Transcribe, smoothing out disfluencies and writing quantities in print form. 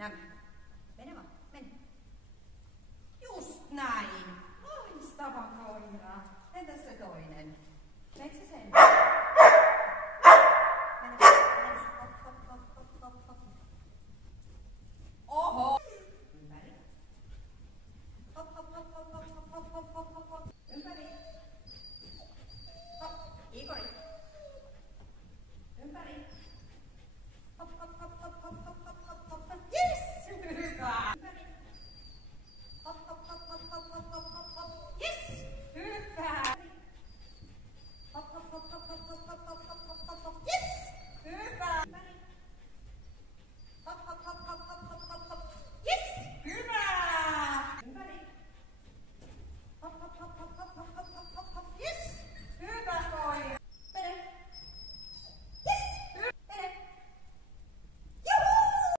Nämä. Mene vaan, mene. Just näin. Loistava koira. Entäs se toinen? Teetkö sen?